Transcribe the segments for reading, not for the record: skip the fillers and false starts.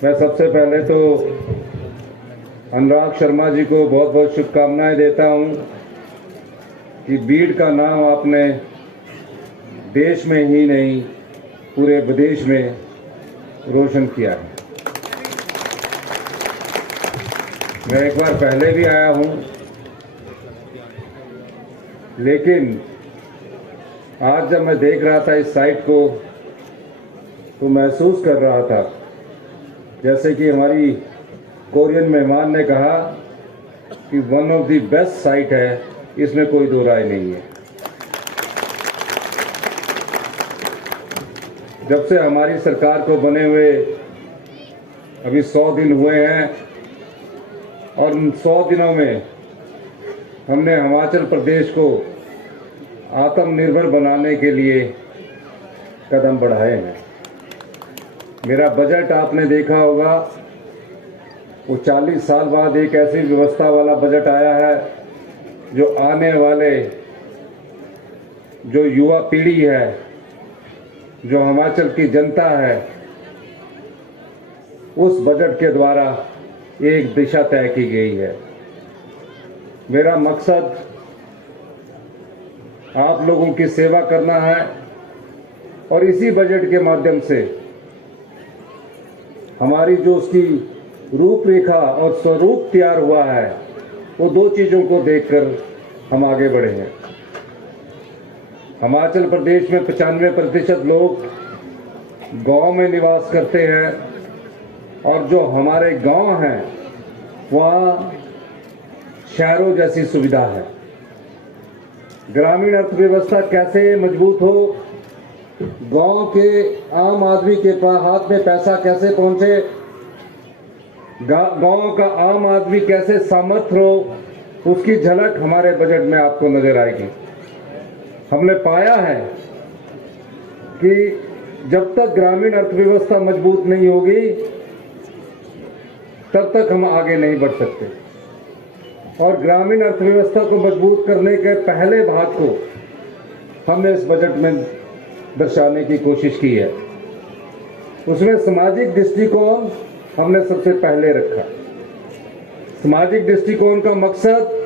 मैं सबसे पहले तो अनुराग शर्मा जी को बहुत बहुत शुभकामनाएं देता हूं कि बीड़ का नाम आपने देश में ही नहीं पूरे विदेश में रोशन किया है। मैं एक बार पहले भी आया हूं, लेकिन आज जब मैं देख रहा था इस साइट को तो महसूस कर रहा था जैसे कि हमारी कोरियन मेहमान ने कहा कि one of the best site है, इसमें कोई दो राय नहीं है। जब से हमारी सरकार को बने हुए अभी 100 दिन हुए हैं और उन 100 दिनों में हमने हिमाचल प्रदेश को आत्मनिर्भर बनाने के लिए कदम बढ़ाए हैं। मेरा बजट आपने देखा होगा, वो 40 साल बाद एक ऐसी व्यवस्था वाला बजट आया है जो आने वाले जो युवा पीढ़ी है, जो हिमाचल की जनता है, उस बजट के द्वारा एक दिशा तय की गई है। मेरा मकसद आप लोगों की सेवा करना है और इसी बजट के माध्यम से हमारी जो उसकी रूपरेखा और स्वरूप तैयार हुआ है, वो दो चीज़ों को देखकर हम आगे बढ़े हैं। हिमाचल प्रदेश में 95% लोग गांव में निवास करते हैं और जो हमारे गांव हैं वहाँ शहरों जैसी सुविधा है। ग्रामीण अर्थव्यवस्था कैसे मजबूत हो, गांव के आम आदमी के हाथ में पैसा कैसे पहुंचे, गांव का आम आदमी कैसे सामर्थ्य हो, उसकी झलक हमारे बजट में आपको नजर आएगी। हमने पाया है कि जब तक ग्रामीण अर्थव्यवस्था मजबूत नहीं होगी तब तक हम आगे नहीं बढ़ सकते। और ग्रामीण अर्थव्यवस्था को मजबूत करने के पहले भाग को हमने इस बजट में दर्शाने की कोशिश की है। उसमें सामाजिक दृष्टिकोण हमने सबसे पहले रखा। सामाजिक दृष्टिकोण का मकसद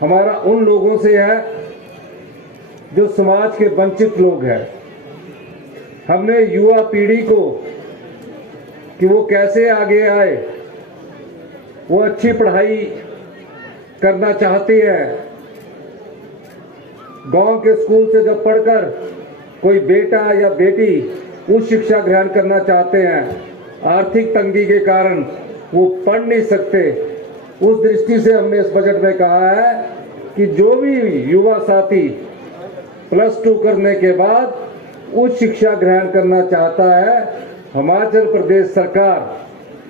हमारा उन लोगों से है जो समाज के वंचित लोग हैं। हमने युवा पीढ़ी को कि वो कैसे आगे आए, वो अच्छी पढ़ाई करना चाहती है, गांव के स्कूल से जब पढ़कर कोई बेटा या बेटी उच्च शिक्षा ग्रहण करना चाहते हैं, आर्थिक तंगी के कारण वो पढ़ नहीं सकते, उस दृष्टि से हमने इस बजट में कहा है कि जो भी युवा साथी +2 करने के बाद उच्च शिक्षा ग्रहण करना चाहता है, हिमाचल प्रदेश सरकार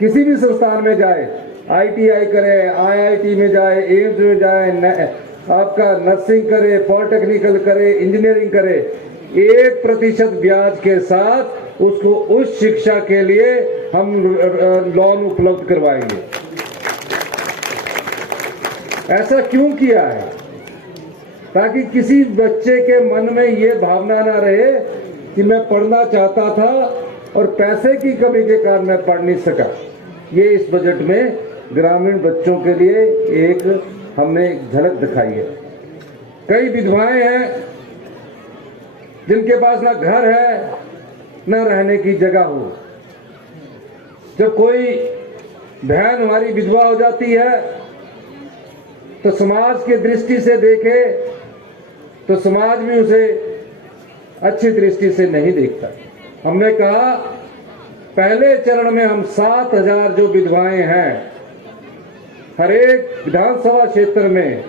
किसी भी संस्थान में जाए, ITI करे, IIT में जाए, एम्स में जाए, आपका नर्सिंग करे, पॉलिटेक्निकल करे, इंजीनियरिंग करे, 1% ब्याज के साथ उसको उच्च शिक्षा के लिए हम लोन उपलब्ध करवाएंगे। ऐसा क्यों किया है? ताकि किसी बच्चे के मन में ये भावना ना रहे कि मैं पढ़ना चाहता था और पैसे की कमी के कारण मैं पढ़ नहीं सका। ये इस बजट में ग्रामीण बच्चों के लिए एक हमने झलक दिखाई है। कई विधवाएं हैं जिनके पास ना घर है ना रहने की जगह हो। जब कोई बहन हमारी विधवा हो जाती है तो समाज की दृष्टि से देखे तो समाज भी उसे अच्छी दृष्टि से नहीं देखता। हमने कहा पहले चरण में हम 7,000 जो विधवाएं हैं, हर एक विधानसभा क्षेत्र में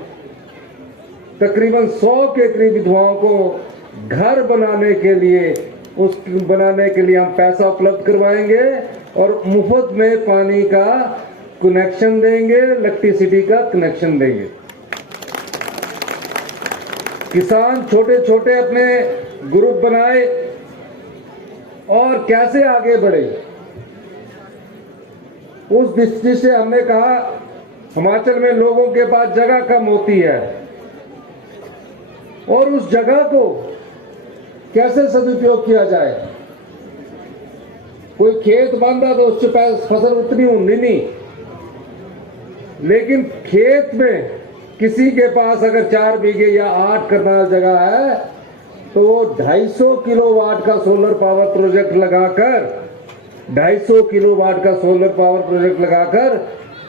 तकरीबन 100 के करीब विधवाओं को घर बनाने के लिए हम पैसा उपलब्ध करवाएंगे और मुफ्त में पानी का कनेक्शन देंगे, इलेक्ट्रिसिटी का कनेक्शन देंगे। किसान छोटे छोटे अपने ग्रुप बनाए और कैसे आगे बढ़े, उस दृष्टि से हमने कहा हिमाचल में लोगों के पास जगह कम होती है और उस जगह को कैसे सदुपयोग किया जाए। कोई खेत बांधा तो उससे फसल उतनी होनी नहीं, लेकिन खेत में किसी के पास अगर 4 बीघे या 8 कनाल जगह है तो वो 250 किलोवाट का सोलर पावर प्रोजेक्ट लगाकर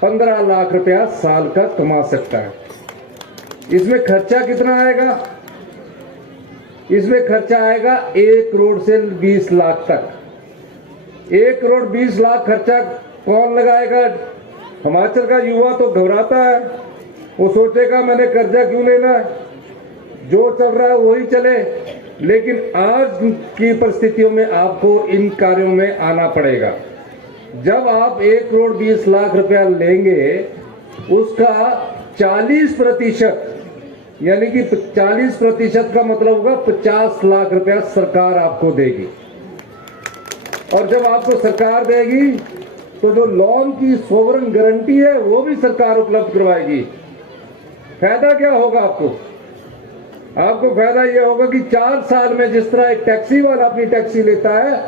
15 लाख रुपया साल का कमा सकता है। इसमें खर्चा कितना आएगा? इसमें खर्चा आएगा 1 करोड़ से 20 लाख तक। 1 करोड़ 20 लाख खर्चा कौन लगाएगा? हिमाचल का युवा तो घबराता है, वो सोचेगा मैंने कर्जा क्यों लेना है, जो चल रहा है वही चले। लेकिन आज की परिस्थितियों में आपको इन कार्यों में आना पड़ेगा। जब आप 1 करोड़ 20 लाख रुपया लेंगे, उसका 40%, यानी कि 40% का मतलब होगा 50 लाख रुपया सरकार आपको देगी। और जब आपको सरकार देगी तो जो लोन की सोवरन गारंटी है वो भी सरकार उपलब्ध करवाएगी। फायदा क्या होगा आपको? आपको फायदा यह होगा कि 4 साल में, जिस तरह एक टैक्सी वाला अपनी टैक्सी लेता है,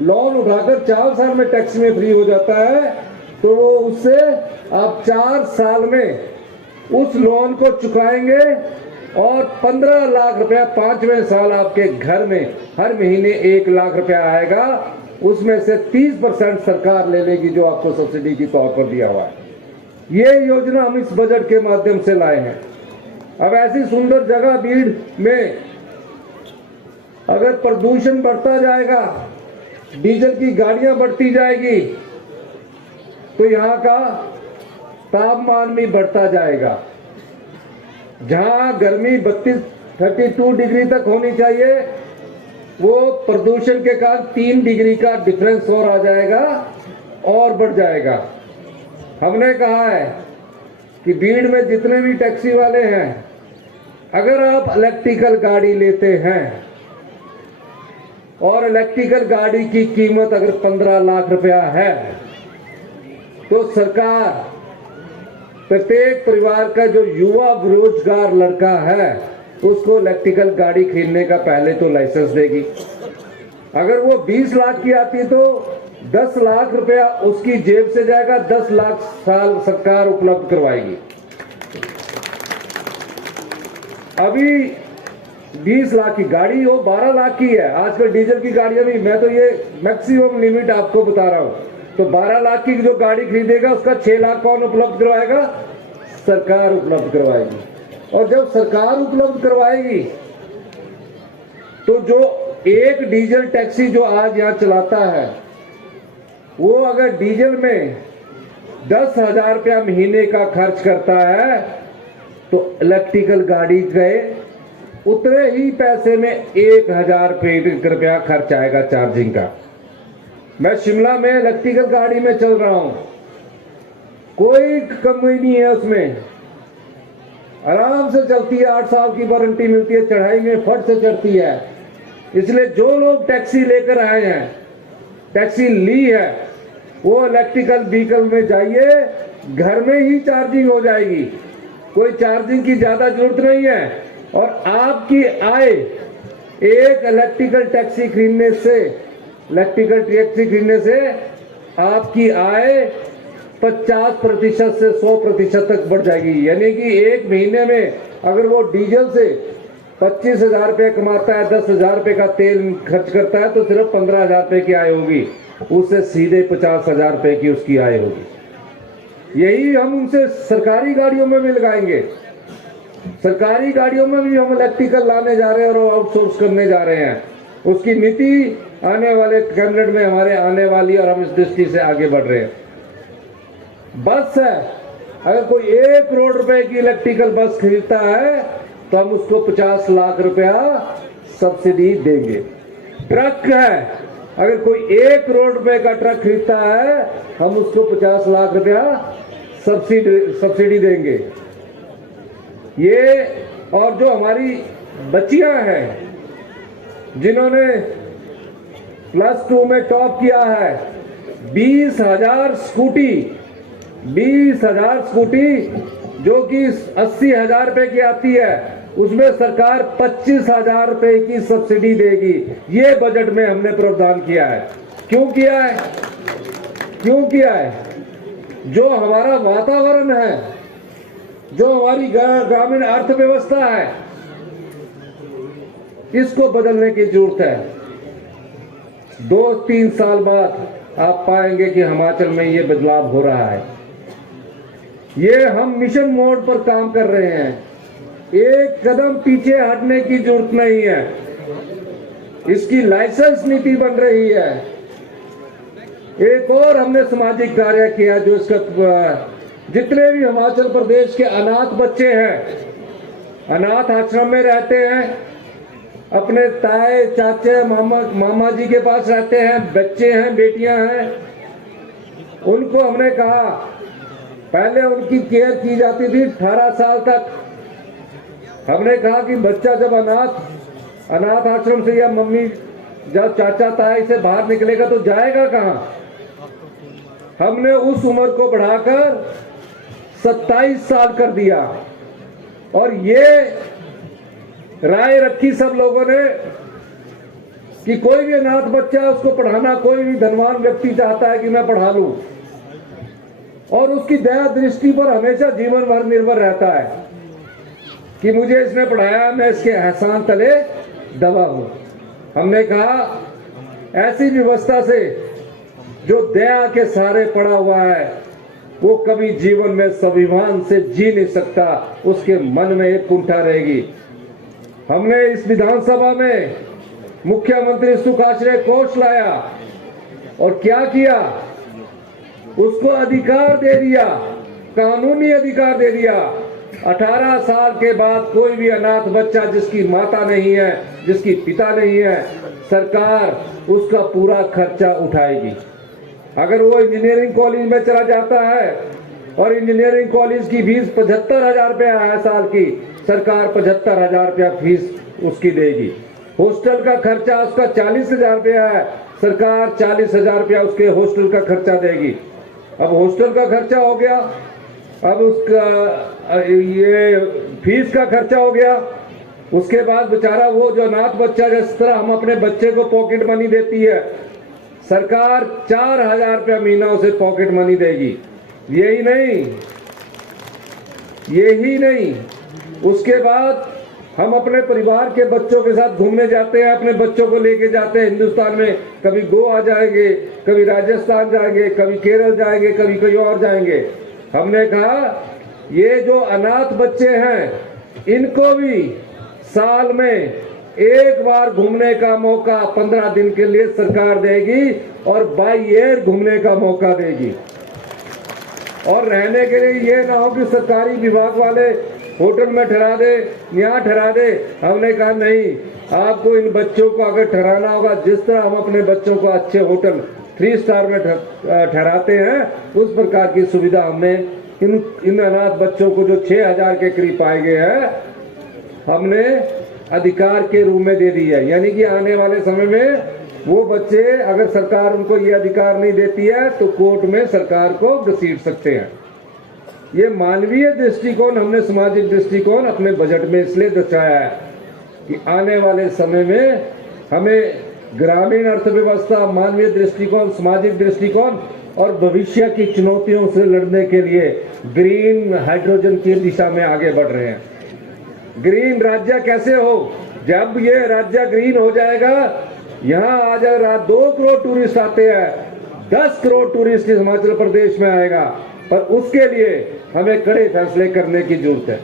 लोन उठाकर 4 साल में टैक्सी में फ्री हो जाता है, तो वो उससे आप 4 साल में उस लोन को चुकाएंगे और 15 लाख रुपया 5वें साल आपके घर में हर महीने 1 लाख रुपया आएगा। उसमें से 30% सरकार ले लेगी, जो आपको सब्सिडी के तौर पर दिया हुआ है। ये योजना हम इस बजट के माध्यम से लाए हैं। अब ऐसी सुंदर जगह बीड़ में अगर प्रदूषण बढ़ता जाएगा, डीजल की गाड़ियां बढ़ती जाएगी, तो यहाँ का तापमान भी बढ़ता जाएगा। जहां गर्मी 32 डिग्री तक होनी चाहिए, वो प्रदूषण के कारण 3 डिग्री का डिफरेंस और आ जाएगा और बढ़ जाएगा। हमने कहा है कि भीड़ में जितने भी टैक्सी वाले हैं, अगर आप इलेक्ट्रिकल गाड़ी लेते हैं और इलेक्ट्रिकल गाड़ी की कीमत अगर 15 लाख रुपया है, तो सरकार प्रत्येक परिवार का जो युवा बेरोजगार लड़का है उसको इलेक्ट्रिकल गाड़ी खरीदने का पहले तो लाइसेंस देगी। अगर वो 20 लाख की आती है तो 10 लाख रुपया उसकी जेब से जाएगा, 10 लाख साल सरकार उपलब्ध करवाएगी। अभी 20 लाख की गाड़ी हो 12 लाख की है आजकल डीजल की गाड़ियां भी, मैं तो ये मैक्सिमम लिमिट आपको बता रहा हूं। तो 12 लाख की जो गाड़ी खरीदेगा उसका 6 लाख कौन उपलब्ध करवाएगा? सरकार उपलब्ध करवाएगी। और जब सरकार उपलब्ध करवाएगी तो जो एक डीजल टैक्सी जो आज यहां चलाता है, वो अगर डीजल में 10,000 रुपया महीने का खर्च करता है, तो इलेक्ट्रिकल गाड़ी गए उतने ही पैसे में 1,000 रुपया खर्च आएगा चार्जिंग का। मैं शिमला में इलेक्ट्रिकल गाड़ी में चल रहा हूं, कोई कमी नहीं है उसमें, आराम से चलती है, 8 साल की वारंटी मिलती है, चढ़ाई में फट से चढ़ती है। इसलिए जो लोग टैक्सी लेकर आए हैं, टैक्सी ली है, वो इलेक्ट्रिकल व्हीकल में जाइए, घर में ही चार्जिंग हो जाएगी, कोई चार्जिंग की ज्यादा जरूरत नहीं है। और आपकी आय एक इलेक्ट्रिकल टैक्सी खरीदने से आपकी आय 50% से 100% तक बढ़ जाएगी। यानी कि एक महीने में अगर वो डीजल से 25,000 रुपये कमाता है, 10,000 रुपये का तेल खर्च करता है, तो सिर्फ 15,000 रुपये की आय होगी, उससे सीधे 50,000 रुपये की उसकी आय होगी। यही हम उनसे सरकारी गाड़ियों में भी लगाएंगे। सरकारी गाड़ियों में भी हम इलेक्ट्रिकल लाने जा रहे हैं और आउटसोर्स करने जा रहे हैं। उसकी नीति आने वाले कैबिनेट में हमारे आने वाली, और हम इस दृष्टि से आगे बढ़ रहे हैं। बस है, अगर कोई 1 करोड़ रुपए की इलेक्ट्रिकल बस खरीदता है तो हम उसको 50 लाख रुपया सब्सिडी देंगे। ट्रक है, अगर कोई 1 करोड़ रुपए का ट्रक खरीदता है, हम उसको 50 लाख रुपया सब्सिडी देंगे। ये और जो हमारी बच्चियां हैं जिन्होंने +2 में टॉप किया है, 20,000 स्कूटी जो कि 80,000 रुपए की आती है, उसमें सरकार 25,000 रुपए की सब्सिडी देगी। ये बजट में हमने प्रावधान किया है। क्यों किया है? क्यों किया है? जो हमारा वातावरण है, जो हमारी ग्रामीण अर्थव्यवस्था है, इसको बदलने की जरूरत है। 2-3 साल बाद आप पाएंगे कि हिमाचल में ये बदलाव हो रहा है। ये हम मिशन मोड पर काम कर रहे हैं। एक कदम पीछे हटने की जरूरत नहीं है। इसकी लाइसेंस नीति बन रही है। एक और हमने सामाजिक कार्य किया, जो इसका जितने भी हिमाचल प्रदेश के अनाथ बच्चे हैं, अनाथ आश्रम में रहते हैं, अपने ताए चाचे मामा जी के पास रहते हैं, बच्चे हैं, बेटियां हैं, उनको हमने कहा, पहले उनकी केयर की जाती थी 18 साल तक। हमने कहा कि बच्चा जब अनाथ आश्रम से या मम्मी जब चाचा ताए से बाहर निकलेगा तो जाएगा कहां? हमने उस उम्र को बढ़ाकर 27 साल कर दिया। और ये राय रखी सब लोगों ने कि कोई भी अनाथ बच्चा है उसको पढ़ाना, कोई भी धनवान व्यक्ति चाहता है कि मैं पढ़ा लूं, और उसकी दया दृष्टि पर हमेशा जीवन भर निर्भर रहता है कि मुझे इसने पढ़ाया, मैं इसके एहसान तले दबा हूं। हमने कहा ऐसी व्यवस्था से जो दया के सहारे पड़ा हुआ है वो कभी जीवन में स्वाभिमान से जी नहीं सकता, उसके मन में एक कुंठा रहेगी। हमने इस विधानसभा में मुख्यमंत्री सुख आश्रय कोष लाया और क्या किया? उसको अधिकार दे दिया, कानूनी अधिकार दे दिया। 18 साल के बाद कोई भी अनाथ बच्चा जिसकी माता नहीं है, जिसकी पिता नहीं है, सरकार उसका पूरा खर्चा उठाएगी। अगर वो इंजीनियरिंग कॉलेज में चला जाता है और इंजीनियरिंग कॉलेज की फीस 75,000 रुपया है साल की, सरकार 75,000 रुपया फीस उसकी देगी। हॉस्टल का खर्चा उसका 40,000 रुपया है, सरकार 40,000 रुपया उसके हॉस्टल का खर्चा देगी। अब हॉस्टल का खर्चा हो गया, अब उसका ये फीस का खर्चा हो गया। उसके बाद बेचारा वो जो अनाथ बच्चा, जिस तरह हम अपने बच्चे को पॉकेट मनी देती है, सरकार 4,000 रुपया महीना उसे पॉकेट मनी देगी। यही नहीं, उसके बाद हम अपने परिवार के बच्चों के साथ घूमने जाते हैं, अपने बच्चों को लेके जाते हैं हिंदुस्तान में, कभी गोवा जाएंगे, कभी राजस्थान जाएंगे, कभी केरल जाएंगे, कभी कहीं और जाएंगे। हमने कहा ये जो अनाथ बच्चे हैं इनको भी साल में एक बार घूमने का मौका 15 दिन के लिए सरकार देगी और बाय एयर घूमने का मौका देगी। और रहने के लिए ये ना हो कि सरकारी विभाग वाले होटल में ठहरा दे, यहाँ ठहरा दे। हमने कहा नहीं, आपको इन बच्चों को अगर ठहराना होगा, जिस तरह हम अपने बच्चों को अच्छे होटल 3 स्टार में ठहराते हैं, उस प्रकार की सुविधा हमने इन अनाथ बच्चों को, जो 6,000 के करीब पाए गए हैं, हमने अधिकार के रूप में दे दी है। यानी कि आने वाले समय में वो बच्चे, अगर सरकार उनको ये अधिकार नहीं देती है तो कोर्ट में सरकार को घसीट सकते हैं। ये मानवीय दृष्टिकोण, हमने सामाजिक दृष्टिकोण अपने बजट में इसलिए दर्शाया है कि आने वाले समय में हमें ग्रामीण अर्थव्यवस्था, मानवीय दृष्टिकोण, सामाजिक दृष्टिकोण और भविष्य की चुनौतियों से लड़ने के लिए ग्रीन हाइड्रोजन की दिशा में आगे बढ़ रहे हैं। ग्रीन राज्य कैसे हो? जब ये राज्य ग्रीन हो जाएगा, यहाँ आज अगर 2 करोड़ टूरिस्ट आते हैं, 10 करोड़ टूरिस्ट हिमाचल प्रदेश में आएगा, पर उसके लिए हमें कड़े फैसले करने की जरूरत है।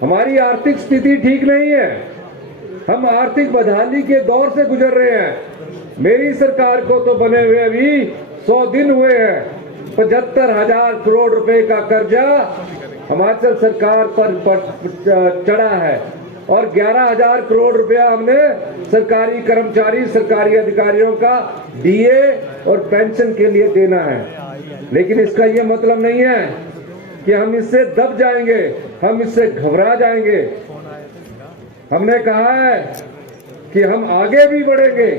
हमारी आर्थिक स्थिति ठीक नहीं है, हम आर्थिक बदहाली के दौर से गुजर रहे हैं। मेरी सरकार को तो बने हुए भी 100 दिन हुए हैं। 75,000 करोड़ रुपए का कर्जा हिमाचल सरकार पर चढ़ा है और 11,000 करोड़ रुपया हमने सरकारी कर्मचारी, सरकारी अधिकारियों का डीए और पेंशन के लिए देना है। लेकिन इसका ये मतलब नहीं है कि हम इससे दब जाएंगे, हम इससे घबरा जाएंगे। हमने कहा है कि हम आगे भी बढ़ेंगे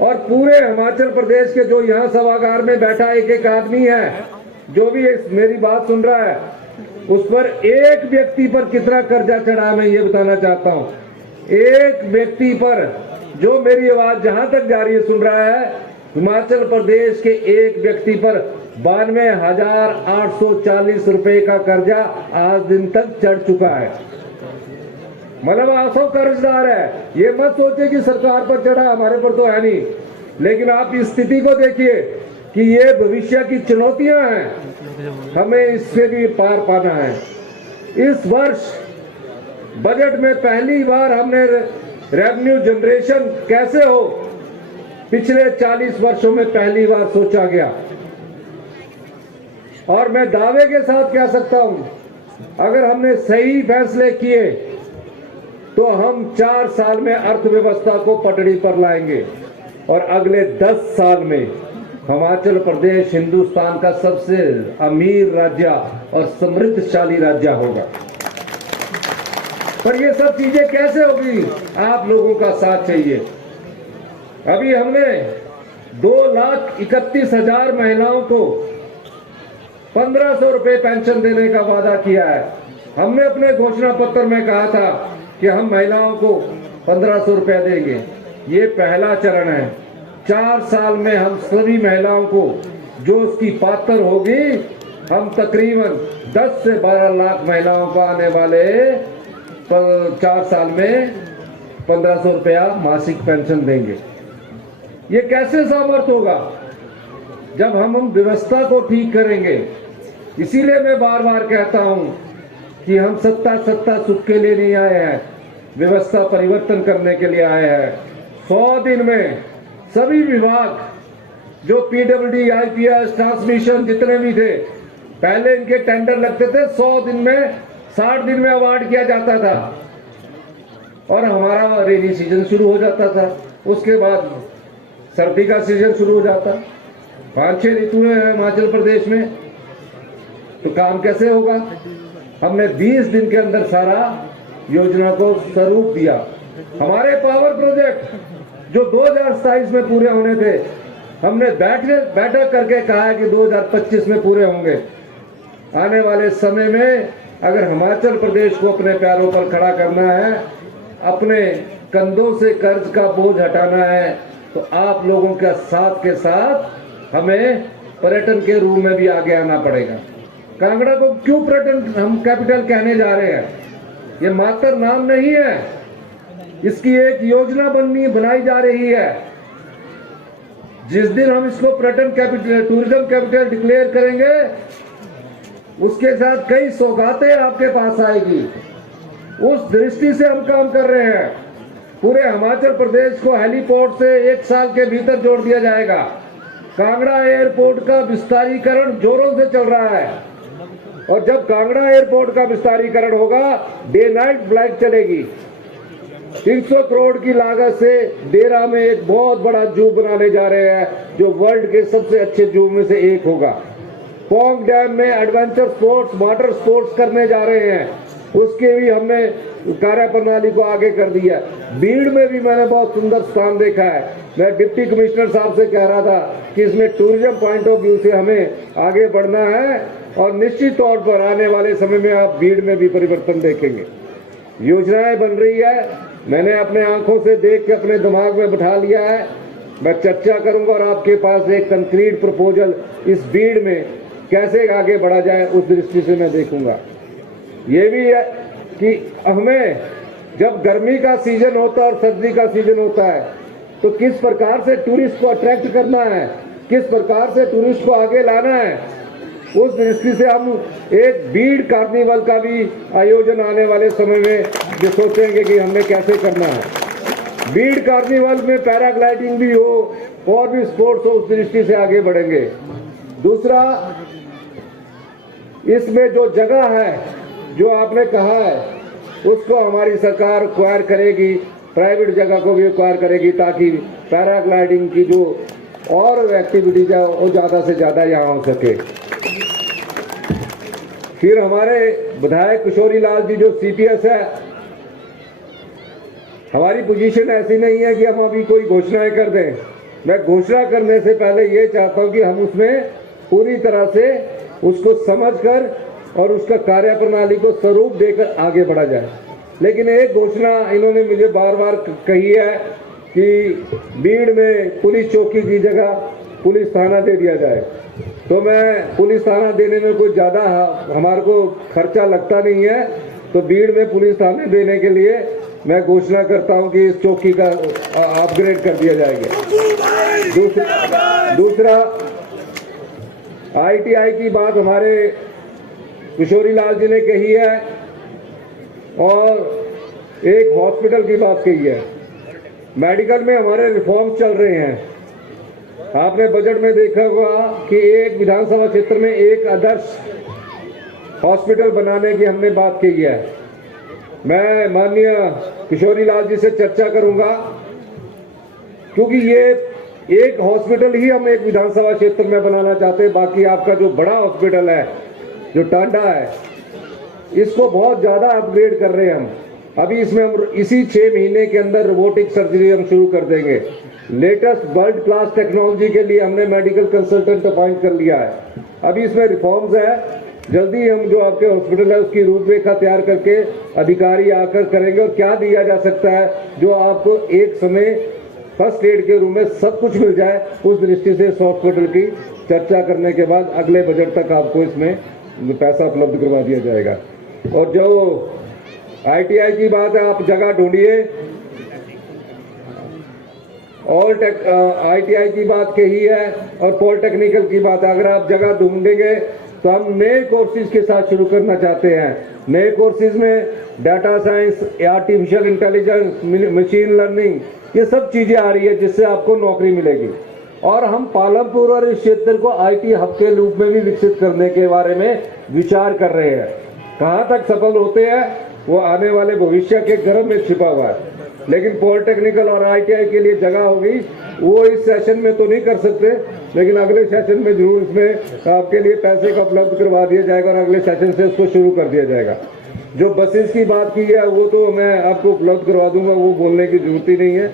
और पूरे हिमाचल प्रदेश के, जो यहाँ सभागार में बैठा एक आदमी है, जो भी मेरी बात सुन रहा है, उस पर एक व्यक्ति पर कितना कर्जा चढ़ा मैं ये बताना चाहता हूँ। एक व्यक्ति पर, जो मेरी आवाज जहां तक जा रही है सुन रहा है, हिमाचल प्रदेश के एक व्यक्ति पर 92,840 रुपए का कर्जा आज दिन तक चढ़ चुका है। मतलब आसो कर्जदार है। ये मत सोचे कि सरकार पर चढ़ा, हमारे पर तो है नहीं। लेकिन आप इस स्थिति को देखिए कि ये भविष्य की चुनौतियां हैं, हमें इससे भी पार पाना है। इस वर्ष बजट में पहली बार हमने रेवेन्यू जनरेशन कैसे हो, पिछले 40 वर्षों में पहली बार सोचा गया। और मैं दावे के साथ कह सकता हूं, अगर हमने सही फैसले किए तो हम 4 साल में अर्थव्यवस्था को पटड़ी पर लाएंगे और अगले 10 साल में हिमाचल प्रदेश हिंदुस्तान का सबसे अमीर राज्य और समृद्धशाली राज्य होगा। पर ये सब चीजें कैसे होगी? आप लोगों का साथ चाहिए। अभी हमने 2,31,000 महिलाओं को 1,500 रुपए पेंशन देने का वादा किया है। हमने अपने घोषणा पत्र में कहा था कि हम महिलाओं को 1,500 रुपया देंगे। ये पहला चरण है। 4 साल में हम सभी महिलाओं को जो उसकी पात्र होगी, हम तकरीबन 10 से 12 लाख महिलाओं को आने वाले 4 साल में 1,500 रुपया मासिक पेंशन देंगे। ये कैसे सामर्थ होगा? जब हम व्यवस्था को ठीक करेंगे। इसीलिए मैं बार बार कहता हूं कि हम सत्ता सुख के लिए नहीं आए हैं, व्यवस्था परिवर्तन करने के लिए आए हैं। 100 दिन में सभी विभाग जो पीडब्ल्यूडी, आईपीएस, ट्रांसमिशन जितने भी थे, पहले इनके टेंडर लगते थे 100 दिन में, 60 दिन में अवार्ड किया जाता था और हमारा रेनी सीजन शुरू हो जाता था। उसके बाद सर्दी का सीजन शुरू हो जाता। 5-6 ऋतुएं हैं हिमाचल प्रदेश में, तो काम कैसे होगा? हमने 20 दिन के अंदर सारा योजना को स्वरूप दिया। हमारे पावर प्रोजेक्ट जो 2027 में पूरे होने थे, हमने बैठक करके कहा है कि 2025 में पूरे होंगे। आने वाले समय में अगर हिमाचल प्रदेश को अपने पैरों पर खड़ा करना है, अपने कंधों से कर्ज का बोझ हटाना है, तो आप लोगों के साथ हमें पर्यटन के रूप में भी आगे आना पड़ेगा। कांगड़ा को क्यों पर्यटन हम कैपिटल कहने जा रहे हैं? ये मात्र नाम नहीं है, इसकी एक योजना बनाई जा रही है। जिस दिन हम इसको पर्यटन कैपिटल, टूरिज्म कैपिटल डिक्लेयर करेंगे, उसके साथ कई सौगातें आपके पास आएगी। उस दृष्टि से हम काम कर रहे हैं। पूरे हिमाचल प्रदेश को हेलीपोर्ट से 1 साल के भीतर जोड़ दिया जाएगा। कांगड़ा एयरपोर्ट का विस्तारीकरण जोरों से चल रहा है और जब कांगड़ा एयरपोर्ट का विस्तारीकरण होगा, डे नाइट फ्लाइट चलेगी। 300 करोड़ की लागत से डेरा में एक बहुत बड़ा जू बनाने जा रहे हैं, जो वर्ल्ड के सबसे अच्छे जू में से एक होगा। पोंग डैम में एडवेंचर स्पोर्ट्स, वाटर स्पोर्ट्स करने जा रहे हैं, उसके भी हमने कार्य प्रणाली को आगे कर दिया। भीड़ में भी मैंने बहुत सुंदर स्थान देखा है। मैं डिप्टी कमिश्नर साहब से कह रहा था कि इसमें टूरिज्म पॉइंट ऑफ व्यू से हमें आगे बढ़ना है और निश्चित तौर पर आने वाले समय में आप भीड़ में भी परिवर्तन देखेंगे। योजनाएं बन रही है, मैंने अपने आंखों से देख के अपने दिमाग में बिठा लिया है। मैं चर्चा करूंगा और आपके पास एक कंक्रीट प्रपोजल इस भीड़ में कैसे आगे बढ़ा जाए, उस दृष्टि से मैं देखूंगा। ये भी है कि हमें जब गर्मी का सीजन होता है और सर्दी का सीजन होता है, तो किस प्रकार से टूरिस्ट को अट्रैक्ट करना है, किस प्रकार से टूरिस्ट को आगे लाना है, उस दृष्टि से हम एक बीड़ कार्निवल का भी आयोजन आने वाले समय में जो सोचेंगे कि हमने कैसे करना है। बीड़ कार्निवल में पैराग्लाइडिंग भी हो और भी स्पोर्ट्स हो, उस दृष्टि से आगे बढ़ेंगे। दूसरा, इसमें जो जगह है जो आपने कहा है, उसको हमारी सरकार एक्वायर करेगी, प्राइवेट जगह को भी एक्वायर करेगी, ताकि पैराग्लाइडिंग की जो और एक्टिविटीज है वो ज़्यादा से ज़्यादा यहाँ हो सके। फिर हमारे विधायक किशोरी लाल जी जो सीपीएस है, हमारी पोजीशन ऐसी नहीं है कि हम अभी कोई घोषणाएं कर दें। मैं घोषणा करने से पहले ये चाहता हूं कि हम उसमें पूरी तरह से उसको समझकर और उसका कार्य प्रणाली को स्वरूप देकर आगे बढ़ा जाए। लेकिन एक घोषणा इन्होंने मुझे बार बार कही है कि भीड़ में पुलिस चौकी की जगह पुलिस थाना दे दिया जाए। तो मैं पुलिस थाना देने में कोई ज़्यादा हमारे को खर्चा लगता नहीं है, तो बीड़ में पुलिस थाने देने के लिए मैं घोषणा करता हूं कि इस चौकी का अपग्रेड कर दिया जाएगा। दूसरा ITI की बात हमारे किशोरी लाल जी ने कही है और एक हॉस्पिटल की बात कही है। मेडिकल में हमारे रिफॉर्म्स चल रहे हैं। आपने बजट में देखा होगा कि एक विधानसभा क्षेत्र में एक आदर्श हॉस्पिटल बनाने की हमने बात की है। मैं माननीय किशोरी लाल जी से चर्चा करूंगा, क्योंकि ये एक हॉस्पिटल ही हम एक विधानसभा क्षेत्र में बनाना चाहते हैं। बाकी आपका जो बड़ा हॉस्पिटल है, जो टांडा है, इसको बहुत ज़्यादा अपग्रेड कर रहे हैं हम। अभी इसमें हम इसी 6 महीने के अंदर रोबोटिक सर्जरी हम शुरू कर देंगे। लेटेस्ट वर्ल्ड क्लास टेक्नोलॉजी के लिए हमने मेडिकल कंसल्टेंट अपॉइंट कर लिया है। अभी इसमें रिफॉर्म्स है। जल्दी हम जो आपके हॉस्पिटल है उसकी रूपरेखा तैयार करके अधिकारी आकर करेंगे और क्या दिया जा सकता है जो आपको एक समय फर्स्ट एड के रूम में सब कुछ मिल जाए। उस दृष्टि से इस हॉस्पिटल की चर्चा करने के बाद अगले बजट तक आपको इसमें पैसा उपलब्ध करवा दिया जाएगा। और जो ITI की बात है, आप जगह ढूंढिए। ITI की बात कही है और पॉलिटेक्निकल की बात है। अगर आप जगह ढूंढेंगे तो हम नए कोर्सेज के साथ शुरू करना चाहते हैं। नए कोर्सेज में data science, artificial intelligence, machine learning, ये सब चीजें आ रही है जिससे आपको नौकरी मिलेगी। और हम पालमपुर और इस क्षेत्र को IT हब के रूप में भी विकसित करने के बारे में विचार कर रहे हैं। कहाँ तक सफल होते हैं वो आने वाले भविष्य के गर्भ में छिपा हुआ है। लेकिन पॉलिटेक्निकल और ITI के लिए जगह होगी, वो इस सेशन में तो नहीं कर सकते, लेकिन अगले सेशन में जरूर इसमें आपके लिए पैसे का उपलब्ध करवा दिया जाएगा और अगले सेशन से उसको शुरू कर दिया जाएगा। जो बसेस की बात की है वो तो मैं आपको उपलब्ध करवा दूंगा, वो बोलने की जरूरत ही नहीं है।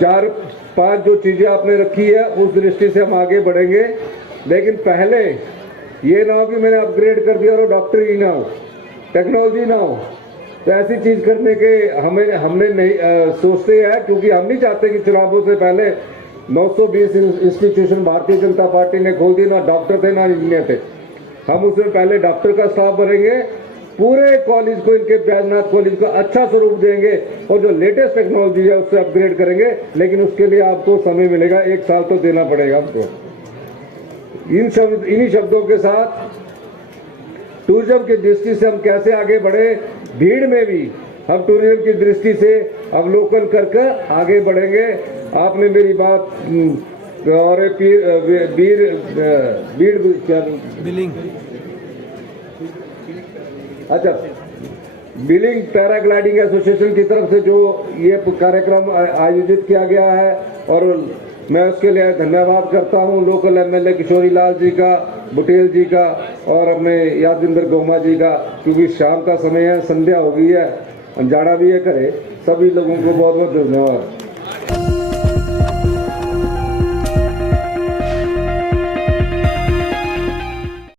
4-5 जो चीजें आपने रखी है उस दृष्टि से हम आगे बढ़ेंगे। लेकिन पहले ये ना हो कि मैंने अपग्रेड कर दिया और डॉक्टर ही ना हो, टेक्नोलॉजी ना हो। तो ऐसी चीज करने के हमने नहीं सोचते हैं, क्योंकि हम नहीं चाहते कि चुनावों से पहले 920 इंस्टीट्यूशन भारतीय जनता पार्टी ने खोल दी। ना डॉक्टर थे ना इंजीनियर थे। हम उसमें पहले डॉक्टर का स्टाफ भरेंगे, पूरे कॉलेज को, इनके बैजनाथ कॉलेज को अच्छा स्वरूप देंगे और जो लेटेस्ट टेक्नोलॉजी है उससे अपग्रेड करेंगे। लेकिन उसके लिए आपको समय मिलेगा, 1 साल तो देना पड़ेगा हमको। इन्हीं शब्दों के साथ टूरिज्म की दृष्टि से हम कैसे आगे बढ़े, भीड़ में भी हम टूरिज्म की दृष्टि से अवलोकन करके आगे बढ़ेंगे। आपने मेरी बात और बिलिंग पैराग्लाइडिंग एसोसिएशन की तरफ से जो ये कार्यक्रम आयोजित किया गया है, और मैं उसके लिए धन्यवाद करता हूं लोकल MLA किशोरी लाल जी का, बुटेल जी का और अपने यादविंदर गोमा जी का, क्योंकि शाम का समय है, संध्या हो गई है, जाना भी है करे। सभी लोगों को बहुत बहुत धन्यवाद।